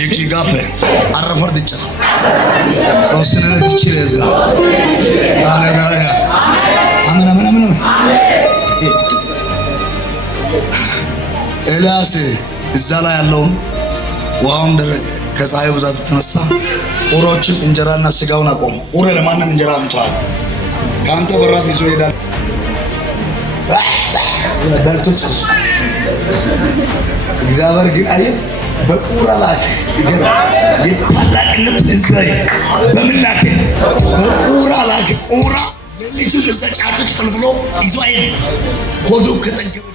Shiki gape, arafar dicha. So sinane dichi lezga. Hallelujah. Amen, amen, amen, amen. ኤልያስ እዛ ላይ ያለውን ውሃውን ደረቀ። ከፀሐዩ ብዛት የተነሳ ኡሮችን እንጀራና ስጋውን አቆሙ። ኡሬ ለማንም እንጀራ አምጥቷል። ከአንተ በራፍ ይዞ ይሄዳል። በልቶ ጨርሶ እግዚአብሔር ግን አየህ በቁራ ላከ። የታላቅነት እዛይ በምን ላከ? በቁራ ላከ። ቁራ ለልጁ እዛ ጫጩት ፍልፍሎ ይዞ አይደል ሆዱ ከጠገበ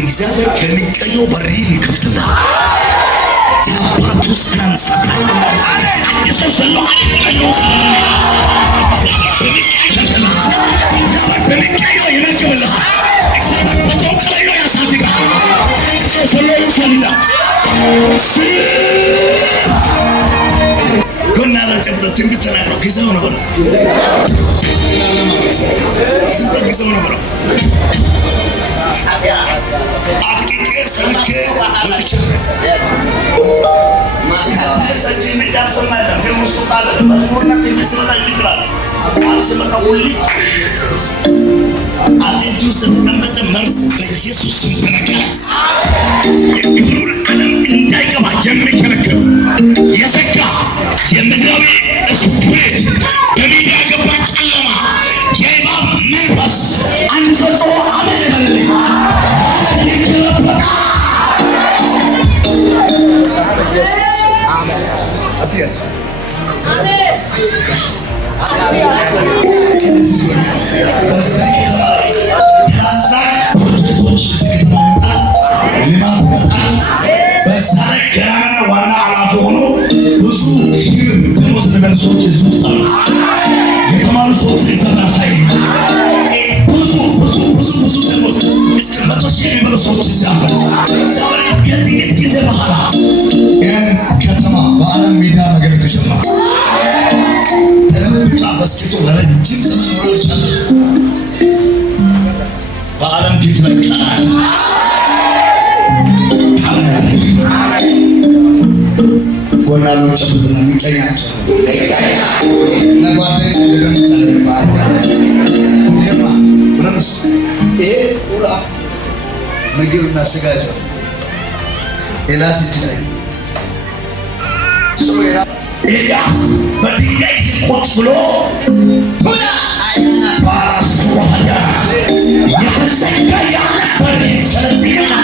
እግዚአብሔር ከሚቀኙ በሪ ይከፍትልሃል። ታባቱ ስናንሳት አዲስ ሰው በሚቀኙ ይመግብልሃል። እግዚአብሔር በተወከለ ያሳድግሃል። ሰሎዩ ሰሊዳ ጎና ለጨብጦ ትንቢት ተናግረው ጊዜው ነው በለው። ጊዜው ነው በለው። አጥቂቄ ሰልኬ ወጥቼ ሰጪ ሚዳር ሰማለ ከሙሱ ቃል መዝሙርነት የሚስመታ ይጥራል አልሰመታ ሁሉ አጥንቱ ውስጥ ተቀመጠ መርዝ በኢየሱስ ስም ተነቀለ። የክብሩን ዓለም እንዳይገባ የሚከለክል የዘጋ የምድራዊ ስፒሪት በሚዲያ ገባ ጨለማ የእባብ መንፈስ አንሰጦ አሜን በልልኝ Yes. Amen. ምግብና ስጋቸው ኤልያስ ይችላል ሶያ ኤልያስ በድንጋይ ቁጭ ብሎ ሁላ ባራሱ ወሃዳ የተዘጋ ያለ በሪስ ሰለጥና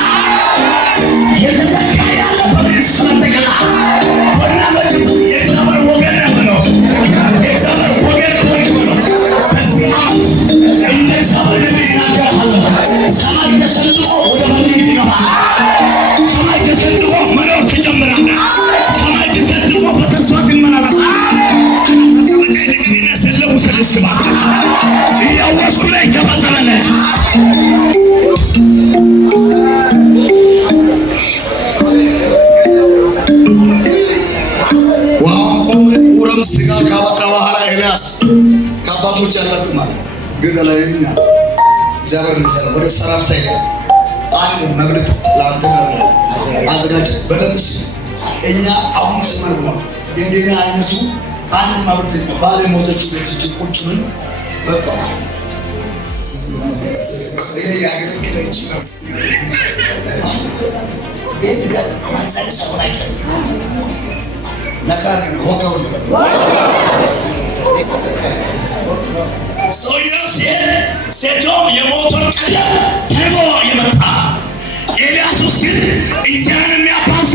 የተዘጋ ያለ በሪስ ሰለጥና ወና ለጅ የዘመን ወገን ነው የዘመን ወገን ነው በዚህ አመት እንደዛው ይናገራል ሰማይ ተሰልጦ ወደ መሬት ይገባል ሰማይ ተሰልጦ መኖር ትጀምራለህ ሰማይ ተሰልጦ በተስፋ ትመላለሳለህ ተቀመጠ ለግቢና ሰለው ሰልስባት ያወስኩ ላይ ተባተለ ቁረም ስጋ ካበቃ በኋላ ኤልያስ ከአባቶች ያለበት ማለት ገደላይኛ እግዚአብሔር ነው ወደ ሰራፍታ ይላል አንድ መብለጥ ለአንተ ነው አዘጋጅ በደምስ እኛ አሁን ስመር ነው እንደኛ አይነቱ አንድ መብለጥ ባለ ሞተች ቤት ቁጭ ምን በቃ ሰየ ያገለግለች ነው ይሄ ቢያት ማንሳለ ሰው አይቀር ነካር ነው ወጋው ነው ሰውየው ሴቶም የሞቶን ቀለም ተቦ የመጣ ኤልያስ ግን እንጀራን የሚያባሳ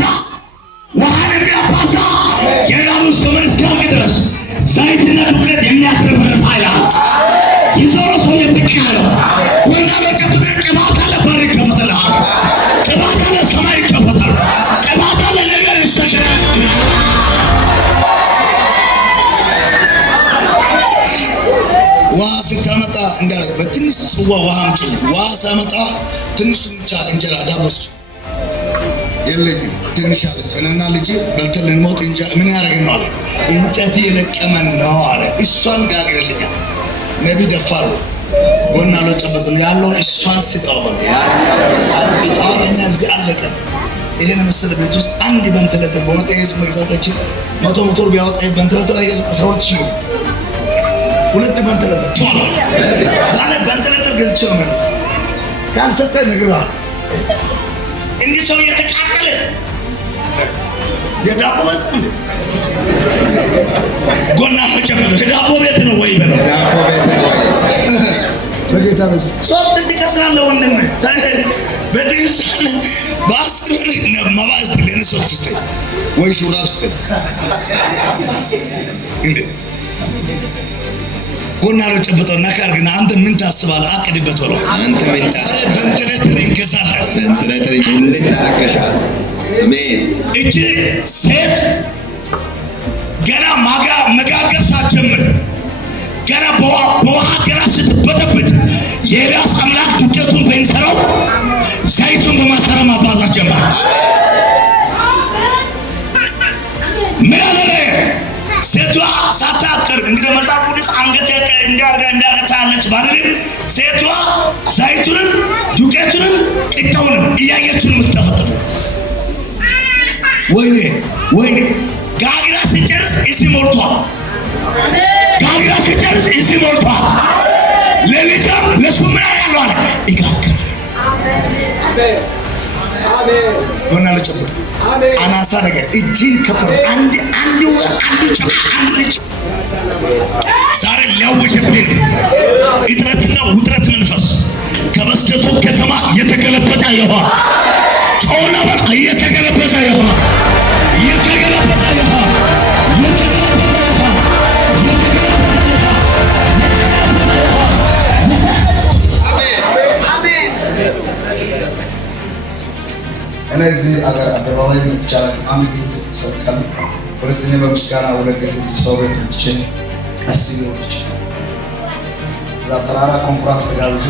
ውሃን የሚያባሳ የላሙን ዘመን እስካሁን ድረስ ዘይትና ዱቄት የሚያስረብርብ ኃይል ይዞሮ ሰው የሚቀያለው ጎና ለጨብጥ ቅባት አለ በር ይከፈትልሃል ቅባት አለ ሰማይ ይከፈታል ቅባት አለ ነገር ይሸሸራል ውሃ ስታመጣ እንዳለ በትንሽ ጽዋ ውሃ አምጪልኝ ውሃ ሳመጣ ትንሽ ብቻ እንጀራ ዳቦስኩ የለኝም ትንሽ አለች እኔና ልጄ በልተን ልንሞት እንጃ ምን ያደርገን ነው አለ እንጨት የለቀመን ነው አለ እሷን ጋግርልኛል ነቢ ደፋሩ ጎና ለጨበጥ ነው ያለው እሷን ስጠው አሁን እኛ እዚህ አለቀ። ይሄን መሰለ ቤት ውስጥ አንድ ቬንቲሌተር በወጣ የህዝብ መግዛታችን 100 ሞተር ቢያወጣ ቬንቲሌተር ላይ 12000 ነው። ሁለት ቬንቲሌተር ዛሬ ቬንቲሌተር ገዝቼ ነው ማለት ካልሰጠ ንግራ እንዲህ ሰው እየተቃጠለ የዳቦ ቤት ነው ጎና ሆጨመረ የዳቦ ቤት ነው ወይ በለው ዳቦ ቤት ነው ወይ በጌታ በስ ሶፍት ትከስራለ ወንድም በትንሳለ ባስር ነው ማባስ ለነ ሶፍት ስተ ወይ ሹራብ ስተ እንዴ ጎና ነው ጨበጠው ናካር ግን አንተ ምን ታስባለህ? አቅድበት ወሎ አንተ ምን ታስባለህ? ቬንቲሌተር ይገዛል ቬንቲሌተር ይልል ታረከሻል አሜን። እቺ ሴት ገና መጋገር ሳትጀምር ገና በውሃ ገና ስትበጠብጥ የኤልያስ አምላክ ዱቄቱን በእንሰራው ዘይቱን በማሰራ ማባዛት ጀመረ። ምን አለ ሴቷ ሳታቀርብ እንግዲህ መጽሐፍ ቅዱስ አንገት እንዲያርጋታለች ማለት ሴቷ ዘይቱንም ዱቄቱንም ቂጣውንም እያየች ነው የምትጠፈጥፈው። ወይኔ ጋግራ ሲጨርስ እዚህ ሞልቷል። ጋግራ ሲጨርስ እዚህ ሞልቷል። ለልጇም ለሱም ያለው አለ ይጋግር። አሜን። ጎና ለጨበጥ አናሳ ነገር እጅን ከበር አንድ ወር አንድ ጫ አንድ ልጅ ዛሬ ሊያውጅብን እጥረትና ውጥረት መንፈስ ከመስገቱ ከተማ የተገለበጠ ይሆን ጮና በል የተገለበጠ ይሆን የተገለበጠ ይሆን የተገለበጠ ይሆን እነዚህ አገር አደባባይ ይቻላል አምጥ ሰጥከም ሁለተኛ በምስጋና ወለገት ሰው ቤት ብቻ ቀስ ይለው ይችላል እዛ ተራራ ኮንፈረንስ ጋብዙ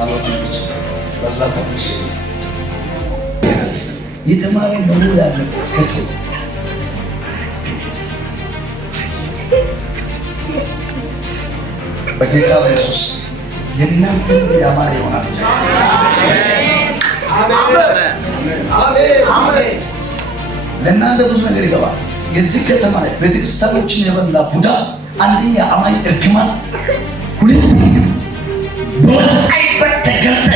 አሎት ይችላል በዛ ተፈሽ የተማረ ሙሉ ያለበት ከተው በጌታ በኢየሱስ የእናንተ ያማረ ይሆናል። አሜን። ለእናንተ ብዙ ነገር ይገባል። የዚህ ከተማ ላይ ቤተክርስቲያኖችን የበላ ቡዳ አንደኛ አማኝ እርግማን፣ ሁለተኛ በወጣይበት ተገልጠ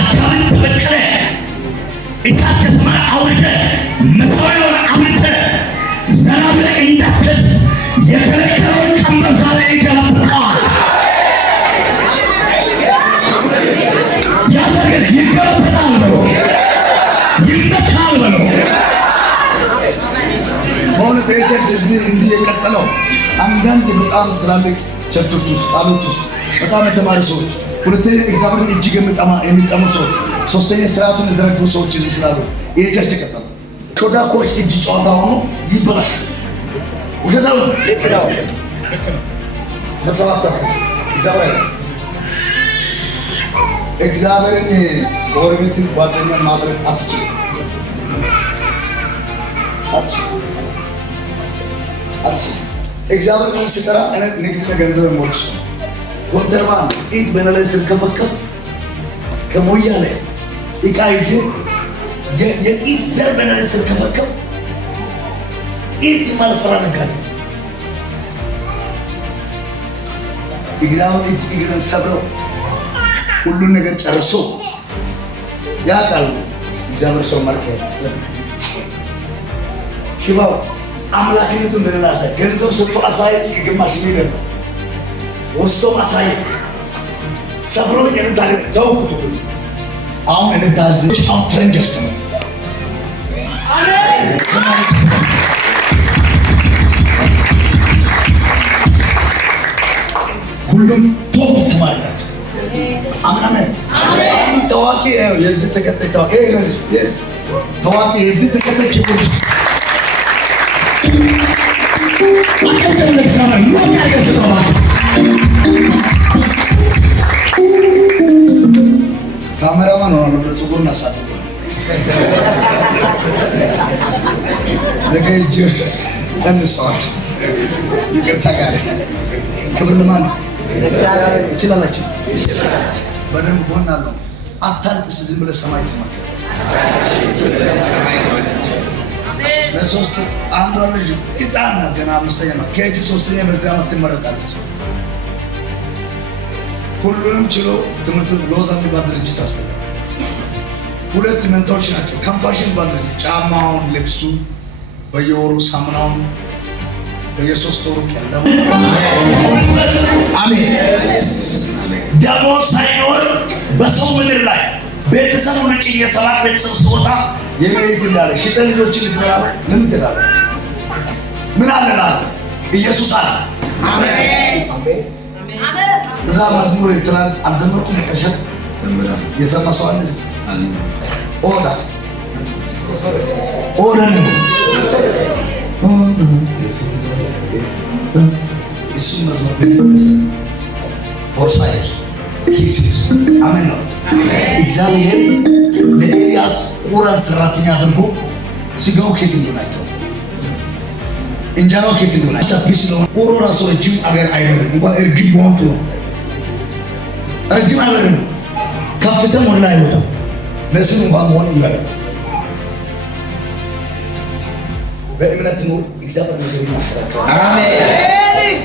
አካባቢ ተበቀለ እሳት ከሰማይ አውርደ መሠዊያውን አውርደ ዘራ ብለህ እንዳትከት የከለከለውን ቀንበር ዛሬ ይገለብጠዋል። ያሰገድ ይገለበጣል ብሎ ይመታል ብሎ በእውነት የቸርች እዚህ እንዲህ የቀጠለው አንዳንድ በጣም ትላልቅ ቸርቾች ውስጥ ጣሎት ውስጥ በጣም የተማሩ ሰዎች፣ ሁለተኛ እግዚአብሔርን እጅግ የሚጠሙ ሰዎች፣ ሶስተኛ ስርዓቱን የዘረጉ ሰዎች እዚህ ስላሉ ይሄ ቸርች ቀጠለ። ሾዳኮች እጅ ጨዋታ ሆኖ ይበላል። ውሸታው ልክ ነው። በሰባት አስከፍ እግዚአብሔርን ጎረቤትን ጓደኛ ማድረግ አትችልም። እግዚአብሔር ምን ሲጠራ እኔ ንግድ ገንዘብ ሞልሽ ወንደርማ ጥይት በነላይ ስርከፈከፍ ከሞያ ላይ እቃ ይዤ የጥይት ዘር በነላይ ስርከፈከፍ ጥይት ማልፈራ ነገር እግዚአብሔር እጅ እግርን ሰብረው ሁሉን ነገር ጨርሶ ያ ቃል እግዚአብሔር ሰው ማርከ ሽባው አምላክነቱን እንደናሳ ገንዘብ ሰጥቶ አሳይ ግማሽ ሚሊዮን ወስቶ አሳይ ሰብሮ የነታለ ተውኩት አሁን እንደታዘች አሁን ፍሬንድስ ነው። ሁሉም ቶፕ ተማሪዎች አሜን አሜን። ታዋቂ የዚህ ተከታይ ታዋቂ የዚህ ተከታይ ችግርስ አከተለ እግዚአብሔር ነው ያገዘው ካሜራማን ነው ለጽጉርና ሳጥቆ ለገጅ ተንሷል። ይቅርታ ጋር ክብር ለማን ይችላልላችሁ በደንብ ሆናለሁ። አታልቅስ፣ ዝም ብለህ ሰማይ ተመልከት። ለሶስት አንዷ ልጅ ሕፃን ናት ገና 5ኛ ኬጂ 3ኛ በዚህ ዓመት ትመረቃለች። ሁሉንም ችሎ ትምህርቱን ሎዛ የሚባል ድርጅት አስተዳደረ። 2 መንታዎች ናቸው። ካምፓሽን የሚባል ድርጅት ጫማውን፣ ልብሱ በየወሩ ሳሙናውን በየ3 ወሩ ቀለቡ አሜን። ደሞዝ ሳይኖር በሰው ምድር ላይ ቤተሰቡ ልጭ የሰባት ቤተሰብ ስወጣ የመሬት እንዳለ ሽጠ ልጆችን ልትበላ ምን ትላለ? ምን አለላት? ኢየሱስ አለ። አሜን። እዛ መዝሙር ትላል አልዘመርኩም። ከሸት የሰማ ሰው አለ። ኦዳ ነው እሱ መዝሙር ቦርሳይስ ኪሲስ አሜን ነው። እግዚአብሔር ለኤልያስ ቁራን ሰራተኛ አድርጎ ሲጋው ከየት እንደሆናቸው እንጀራው ከየት እንደሆናቸው ቢስ ነው። ቁሮ ራሱ ረጅም አገር አይበልም። እንኳን እርግብ ሆንቱ ረጅም አይበልም። ከፍተም ወላ አይወጣም። ለስሙ እንኳን መሆን ይበላል። በእምነት ኑር። እግዚአብሔር ነገር ያስተካክላል። አሜን።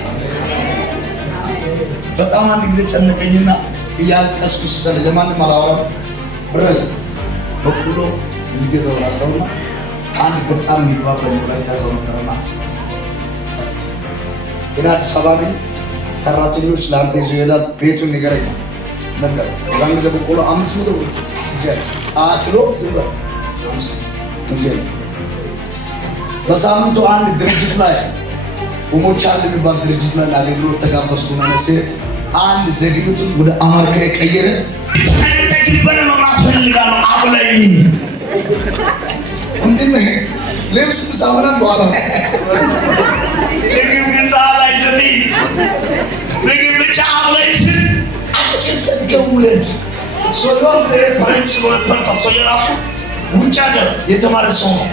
በጣም አንድ ጊዜ ጨነቀኝና እያልቀስኩ ስሰል ለማንም አላወራም። ብረል በቁሎ እንዲገዛው ላጣውና አንድ በጣም የሚባበል ላይ ታሰው ነበርና ግን አዲስ አበባ ነኝ። ሰራተኞች ለአንተ ይዞ ይሄዳል። ቤቱን ንገረኝ ነገር ዛን ጊዜ በቆሎ 500 ብር ኪሎ ዝም ብለህ በሳምንቱ አንድ ድርጅት ላይ ኡሞቻል የሚባል ድርጅት ላይ ለአገልግሎት ተጋበዝኩ። መነሴ አንድ ዜግነቱን ወደ አሜሪካ የቀየረ ተግበረ መምራት ፈልጋለሁ። አብለኝ እንድነህ ልብስ ሳሙናም በኋላ ምግብ ግዛ ላይ ዘቲ ምግብ ብቻ አብለኝ ስል አጭር ሰገውለት ሶሎም ለፓንች ወጣ ሰው የራሱ ውጭ ሀገር የተማረ ሰው ነው።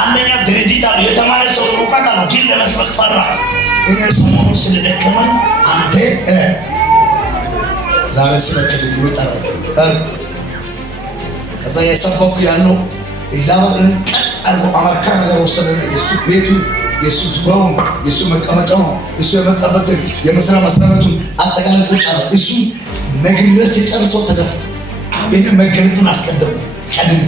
አንደኛ ድርጅት አለ የተማረ ሰው እውቀት አለው። ግን ለመስበክ ፈራ። እኔ ሰሞኑን ስለደከመኝ አንተ ዛሬ ስለከለ ብሎ ጠራ። ከዛ የሰበኩ ያለው እግዚአብሔርን ቀጥ አድርጎ አሜሪካ ነገር ወሰደ። የሱ ቤቱ የሱ ዙሪያው የሱ መቀመጫው እሱ የመጣበትን የመስሪያ መስሪያቱን አጠቃላይ ቁጭ አለ። እሱ ነግሬት ሲጨርሰው ተደፋ። እኔ መገለጡን አስቀደም ቀድም